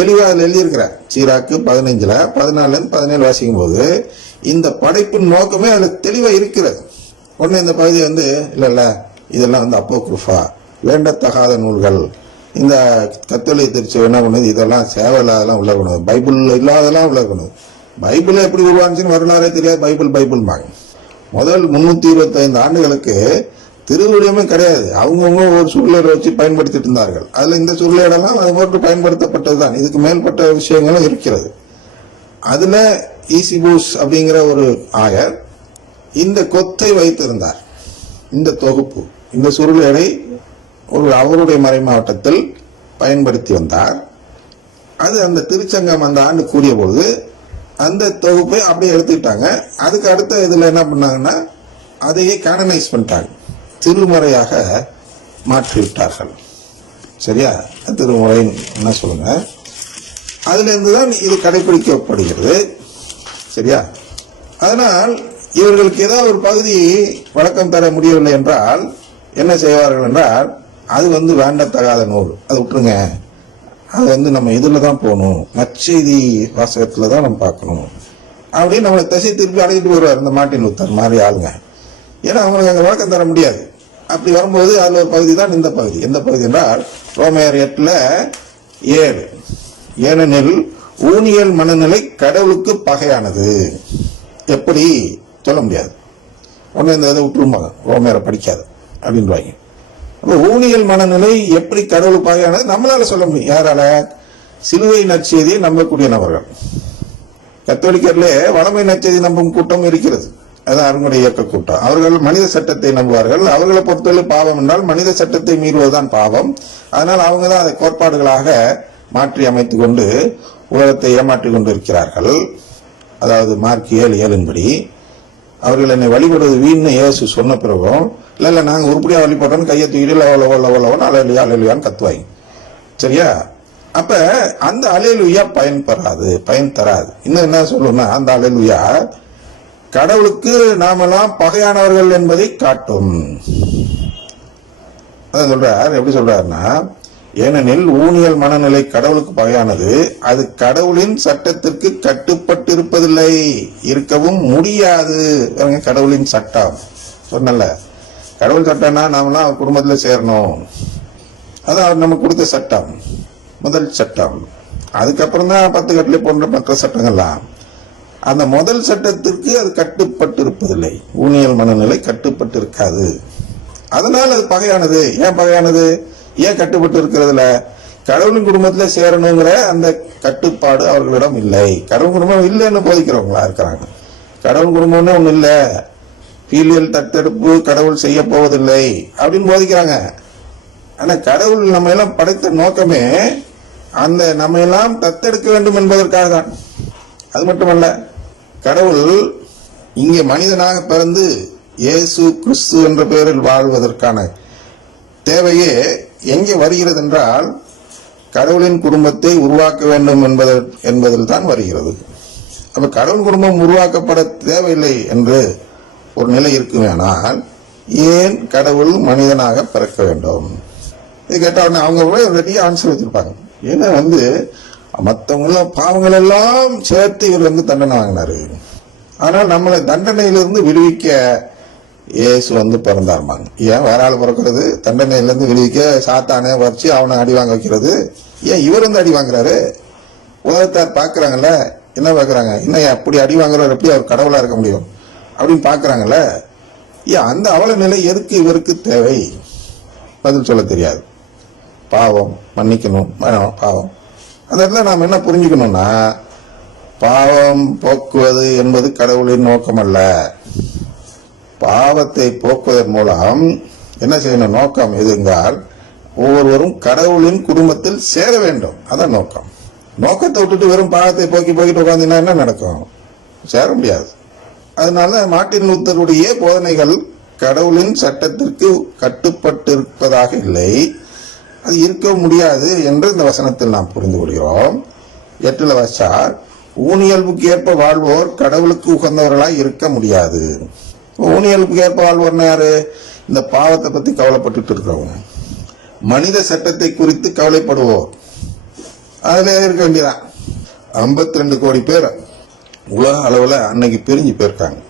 தெளிவா அதில் எழுதியிருக்கிறார். சீராக்கு 15ல் 14-17 வாசிக்கும் போது இந்த படைப்பின் நோக்கமே அதுல தெளிவா இருக்கிறது. உடனே இந்த பகுதி இல்ல இதெல்லாம் அப்போக்ரிஃபா, வேண்டத்தகாத நூல்கள், இந்த கத்தோலிக்க திருச்சபை என்ன பண்ணுது, இதெல்லாம் சேவையில்லாதெல்லாம் உள்ள இருக்கணும், பைபிள் இல்லாதெல்லாம் உள்ள இருக்கணும். பைபிள் எப்படி உருவாச்சுன்னு வரலாறே தெரியாது, பைபிள் முதல் 325 ஆண்டுகளுக்கு திருவிழியமே கிடையாது. அவங்கவுங்க ஒரு சுருளேடை வச்சு பயன்படுத்திட்டு இருந்தார்கள். அதுல இந்த சுருளேடெல்லாம் அது போட்டு பயன்படுத்தப்பட்டதுதான். இதுக்கு மேல்பட்ட விஷயங்களும் இருக்கிறது. அதுல ஈசிபூஸ் அப்படிங்கிற ஒரு ஆயர் இந்த கொத்தை வைத்திருந்தார். இந்த தொகுப்பு, இந்த சுருளேடை அவருடைய மறை மாவட்டத்தில் பயன்படுத்தி வந்தார். அது அந்த திருச்சங்கம் அந்த ஆண்டு கூடிய பொழுது அந்த தொகுப்பை அப்படியே எடுத்துக்கிட்டாங்க. அதுக்கு அடுத்த இதுல என்ன பண்ணாங்கன்னா அதையே கேனனைஸ் பண்ணிட்டாங்க, திருமுறையாக மாற்றிவிட்டார்கள். சரியா? திருமுறை என்ன சொல்லுங்க, அதுல இருந்துதான் இது கடைபிடிக்கப்படுகிறது. சரியா? அதனால் இவர்களுக்கு ஏதாவது ஒரு பகுதி வழக்கம் தர முடியவில்லை என்றால் என்ன செய்வார்கள் என்றால், அது வேண்டத்தகாத நூல், அதை விட்டுருங்க, அது நம்ம இதுல தான் போகணும், நற்செய்தி வாசகத்துல தான் நம்ம பார்க்கணும் அப்படின்னு நம்மளை திசை திருப்பி அடையிட்டு வருவார் இந்த மார்ட்டின் லூத்தர் மாதிரி ஆளுங்க. ஏன்னா அவங்களுக்கு அங்க வழக்கம் தர முடியாது. அப்படி வரும்போது அதுல ஒரு பகுதி தான் இந்த பகுதி. எந்த பகுதி என்றால் ரோமையர் 8:7, ஏனெனில் ஊனியல் மனநிலை கடவுளுக்கு பகையானது. எப்படி சொல்ல முடியாது, ஒன்னு இந்த இதை விட்டுருப்பாங்க, ரோமையரை படிக்காது அப்படின்வாங்க. அப்ப ஊனியல் மனநிலை எப்படி கடவுள் பகையானது நம்மளால சொல்ல முடியும். யாரால? சிலுவை நற்செய்தியை நம்பக்கூடிய நபர்கள். கத்தோலிக்கர்லே வளமை நற்செய்தி நம்பும் கூட்டம் இருக்கிறது. அதான் அவர்களுடைய இயக்க கூட்டம். அவர்கள் மனித சட்டத்தை நம்புவார்கள். அவர்களை பொறுத்தவரை பாவம் என்றால் மனித சட்டத்தை மீறுவதுதான் பாவம். அதனால் அவங்க தான் அதை கோட்பாடுகளாக மாற்றி அமைத்துக் கொண்டு உலகத்தை ஏமாற்றிக் கொண்டிருக்கிறார்கள். அதாவது மார்க் 7:7 அவர்கள் என்னை வழிபடுவது வீண் இயேசு சொன்ன பிறகும் இல்ல நாங்க உருப்படியா வழிபடுறோம் கையை தூக்கிட்டு அலையிலுயான்னு கத்துவாங்க. சரியா? அப்ப அந்த அலையிலுயா பயன் தராது. இன்னும் என்ன சொல்லணும்னா, அந்த அலையிலுயா கடவுளுக்கு நாமெல்லாம் பகையானவர்கள் என்பதை காட்டும். அதான் சொல்றார். எப்படி சொல்றாருன்னா, ஏனெனில் ஊனியல் மனநிலை கடவுளுக்கு பகையானது, அது கடவுளின் சட்டத்திற்கு கட்டுப்பட்டிருப்பதில்லை, இருக்கவும் முடியாது. கடவுளின் சட்டம் சொன்னல, கடவுள் சட்டம்னா நாமெல்லாம் அவர் குடும்பத்துல சேரணும், அதான் அவர் நமக்கு கொடுத்த சட்டம், முதல் சட்டம். அதுக்கப்புறம் தான் 10 கட்டளை போன்ற மற்ற சட்டங்கள்லாம். அந்த முதல் சட்டத்திற்கு அது கட்டுப்பட்டிருப்பதில்லை, ஊனியல் மனநிலை கட்டுப்பட்டு இருக்காது. அதனால அது பகையானது. ஏன் பகையானது? ஏன் கட்டுப்பட்டு இருக்கிறதுல? கடவுளின் குடும்பத்துல சேரணுங்கிற அந்த கட்டுப்பாடு அவர்களிடம் இல்லை. கடவுள் குடும்பம் இல்லைன்னு போதிக்கிறவங்களா இருக்கிறாங்க. கடவுள் குடும்பம்னு ஒண்ணு இல்ல, பீலியல் தத்தெடுப்பு கடவுள் செய்ய போவதில்லை அப்படின்னு போதிக்கிறாங்க. ஆனா கடவுள் நம்ம எல்லாம் படைத்த நோக்கமே அந்த நம்ம எல்லாம் தத்தெடுக்க வேண்டும் என்பதற்காக தான். அது மட்டுமல்ல, கடவுள் இங்கே மனிதனாக பிறந்து இயேசு கிறிஸ்து என்ற பெயரில் வாழ்வதற்கான தேவையே எங்கே வருகிறது என்றால், கடவுளின் குடும்பத்தை உருவாக்க வேண்டும் என்பதில் தான் வருகிறது. அப்ப கடவுள் குடும்பம் உருவாக்கப்பட தேவையில்லை என்று ஒரு நிலை இருக்குமேனால் ஏன் கடவுள் மனிதனாக பிறக்க வேண்டும்? இது கேட்ட உடனே அவங்க ரெடியா ஆன்சர் வச்சிருப்பாங்க. ஏன்னா மற்றவங்க பாவங்கள் எல்லாம் சேர்த்து இவர் தண்டனை வாங்கினாரு, ஆனால் நம்மளை தண்டனையிலிருந்து விடுவிக்க இயேசு பிறந்தாருமாங்க. ஏன் வேற ஆள் பிறக்கிறது? தண்டனையிலிருந்து விடுவிக்க சாத்தானே வச்சு அவனை அடி வாங்க வைக்கிறது. ஏன் இவர் அடி வாங்குறாரு? உலகத்தார் பாக்குறாங்கல்ல, என்ன பாக்குறாங்க, என்ன அப்படி அடி வாங்குறாரு, எப்படி அவர் கடவுளா இருக்க முடியும் அப்படின்னு பாக்குறாங்கல்ல. ஏன் அந்த அவல நிலை எதுக்கு இவருக்கு தேவை? பதில் சொல்ல தெரியாது. பாவம் மன்னிக்கணும், பாவம். அந்த இடத்துல நாம் என்ன புரிஞ்சுக்கணும்னா, பாவம் போக்குவது என்பது கடவுளின் நோக்கம் அல்ல. பாவத்தை போக்குவதன் மூலம் என்ன செய்யணும்? நோக்கம் எதுங்கால் ஒவ்வொருவரும் கடவுளின் குடும்பத்தில் சேர வேண்டும். அதான் நோக்கம். நோக்கத்தை விட்டுட்டு வெறும் பாவத்தை போக்கிட்டு உட்காந்தீங்கன்னா என்ன நடக்கும்? சேர முடியாது. அதனால மார்ட்டின் லூத்தருடைய போதனைகள் கடவுளின் சட்டத்திற்கு கட்டுப்பட்டிருப்பதாக இல்லை, அது இருக்க முடியாது என்று இந்த வசனத்தில் நாம் புரிந்து கொள்கிறோம். 8 வாசிச்சார், ஊனியல்புக்கு ஏற்ப வாழ்வோர் கடவுளுக்கு உகந்தவர்களாய் இருக்க முடியாது. ஊனியல்புக்கு ஏற்ப வாழ்வோர்னா யாரு? இந்த பாவத்தை பத்தி கவலைப்பட்டு இருக்கிறவங்க, மனித சட்டத்தை குறித்து கவலைப்படுவோர். அதுல இருக்க வேண்டியதான். 52 கோடி பேர் உலக அளவுல அன்னைக்கு பிரிஞ்சு போயிருக்காங்க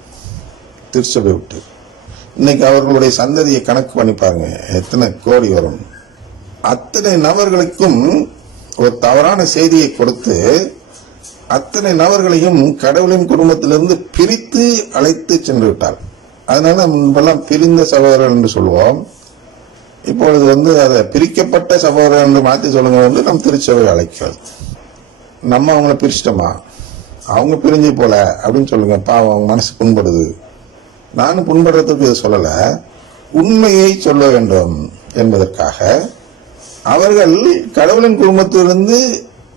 திருச்சபை விட்டு. இன்னைக்கு அவர்களுடைய சந்ததியை கணக்கு பண்ணி பாருங்க எத்தனை கோடி வரும். அத்தனை நபர்களுக்கும் ஒரு தவறான செய்தியை கொடுத்து அத்தனை நபர்களையும் கடவுளின் குடும்பத்திலிருந்து பிரித்து அழைத்து சென்று விட்டார். அதனால முன்பெல்லாம் பிரிந்த சகோதரர்கள் என்று சொல்லுவோம். இப்பொழுது அதை பிரிக்கப்பட்ட சகோதரர் என்று மாற்றி சொல்லுங்க வந்து நம் திருச்சபை அழைக்கிறது. நம்ம அவங்கள பிரிச்சிட்டோமா, அவங்க பிரிஞ்சு போல அப்படின்னு சொல்லுங்க. பாவம் அவங்க மனசு புண்படுது. நானும் புண்படுறதுக்கு இதை சொல்லல, உண்மையை சொல்ல வேண்டும் என்பதற்காக அவர்கள் கடவுளின் குடும்பத்திலிருந்து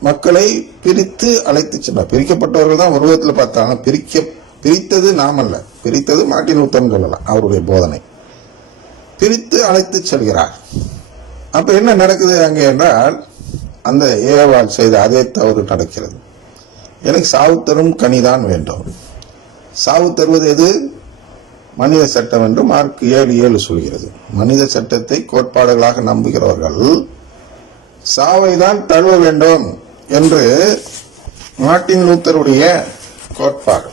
மக்களை பிரித்து அழைத்து சென்றார். பிரிக்கப்பட்டவர்கள் தான் ஒரு விதத்தில் பார்த்தாங்க. பிரித்தது நாமல்ல, பிரித்தது மார்ட்டின் லூத்தர் சொல்லலாம், அவருடைய போதனை. பிரித்து அழைத்து செல்கிறார். அப்ப என்ன நடக்குது அங்கே என்றால், அந்த ஏவாள் செய்த அதே தவறு நடக்கிறது. எனக்கு சாவு தரும் கனிதான் வேண்டும். சாவு தருவது எது? மனித சட்டம் என்று மார்க் 7:7 சொல்கிறது. மனித சட்டத்தை கோட்பாடுகளாக நம்புகிறவர்கள் சாவை தான் தழுவ வேண்டும் என்று மார்ட்டின் லூத்தருடைய கோட்பாடு.